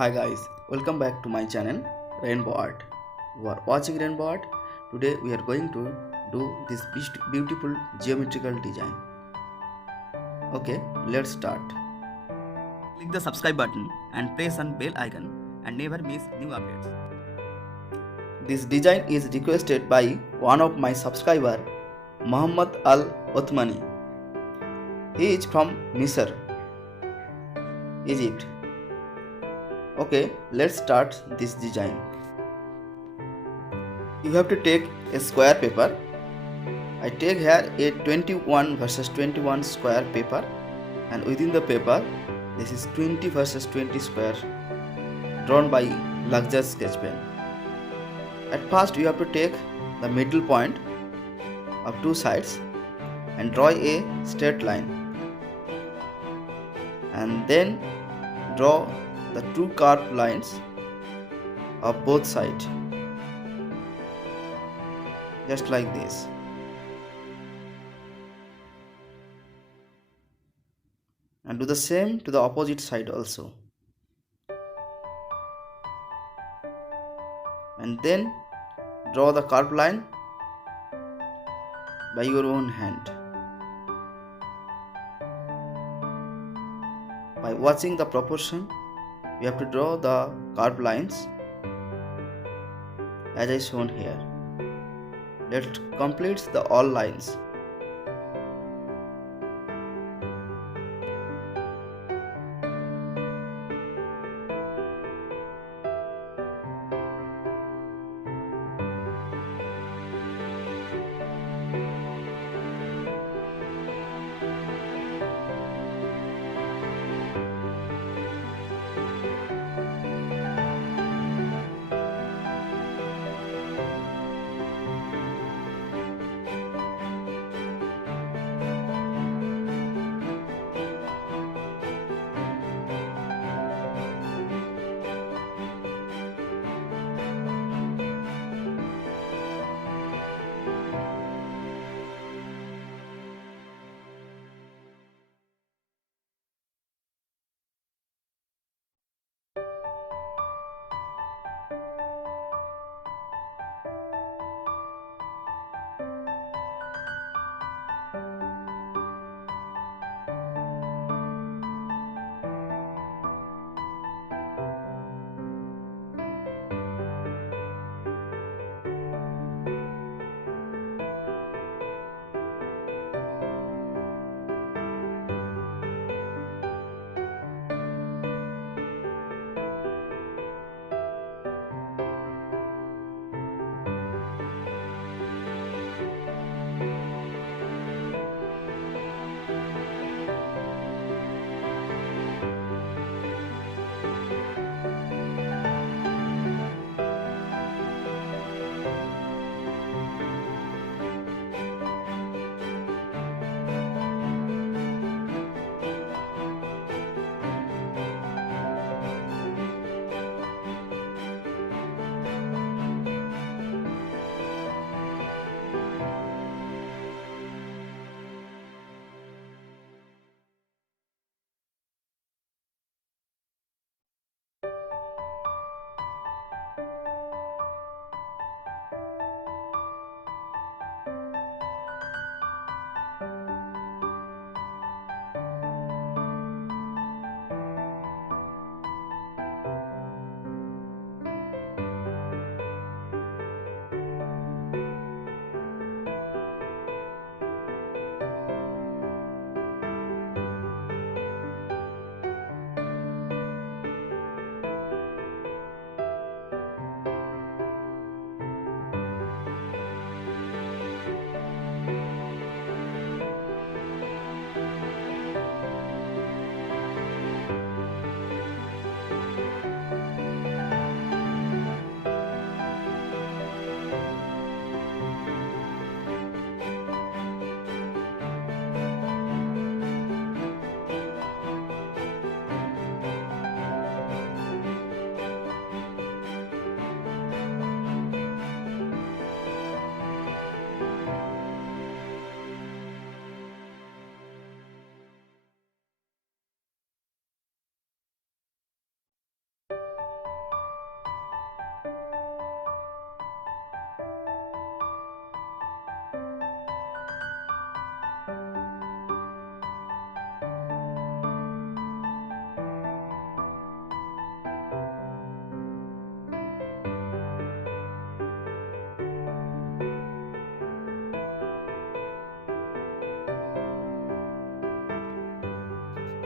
Hi guys, welcome back to my channel Rainbow Art. You are watching Rainbow Art. Today we are going to do this beautiful geometrical design. Okay, let's start. Click the subscribe button and press on bell icon and never miss new updates. This design is requested by one of my subscriber, Muhammad Al Othmani. He is from Misr, Egypt. Okay, let's start this design. You have to take a square paper. I take here a 21 versus 21 square paper, and within the paper this is 20 versus 20 square drawn by LUXOR sketch pen. At first you have to take the middle point of two sides and draw a straight line, and then draw the two curved lines of both sides, just like this. And do the same to the opposite side also. And then draw the curved line by your own hand. By watching the proportion, you have to draw the curved lines as I shown here. That completes the all lines.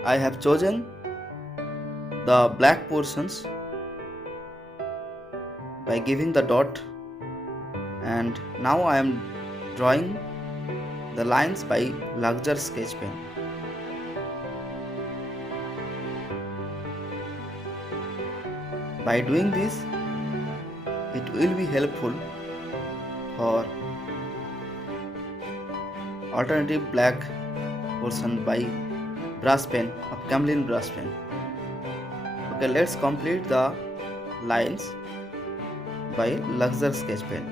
I have chosen the black portions by giving the dot, and now I am drawing the lines by LUXOR sketch pen. By doing this, it will be helpful for alternative black portion by brush pen of camlin brush pen. Okay, let's complete the lines by LUXOR sketch pen.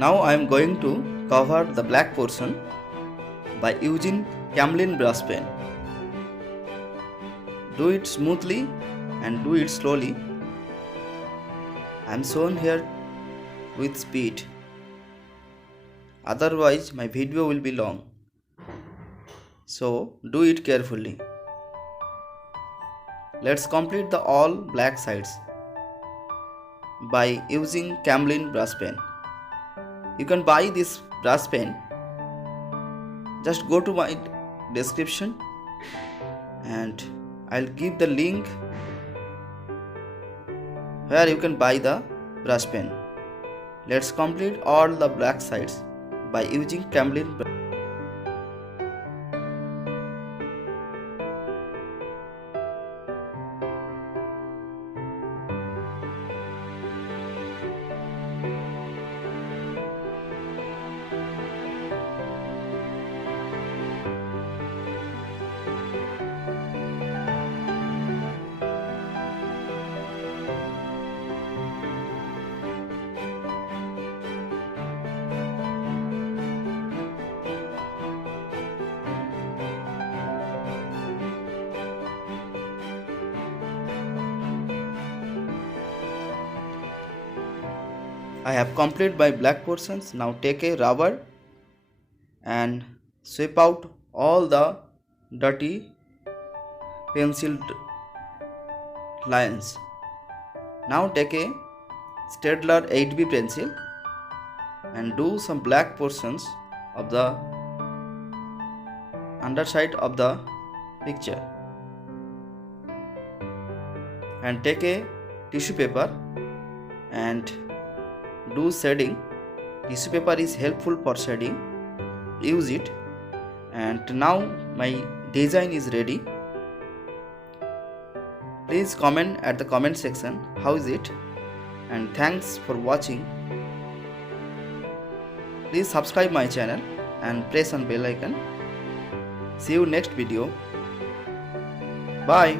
Now I am going to cover the black portion by using camlin brush pen. Do it smoothly and do it slowly. I am shown here with speed. Otherwise my video will be long. So do it carefully. Let's complete the all black sides by using camlin brush pen. You can buy this brush pen. Just go to my description and I'll give the link where you can buy the brush pen. Let's complete all the black sides by using camlin brush. I have completed my black portions. Now take a rubber and sweep out all the dirty pencil lines. Now take a Staedtler 8B pencil and do some black portions of the underside of the picture, and take a tissue paper and do shading. Tissue paper is helpful for shading. use it. And now my design is ready. Please comment at the comment section how is it, and thanks for watching. Please subscribe my channel and press on bell icon. See you next video. Bye.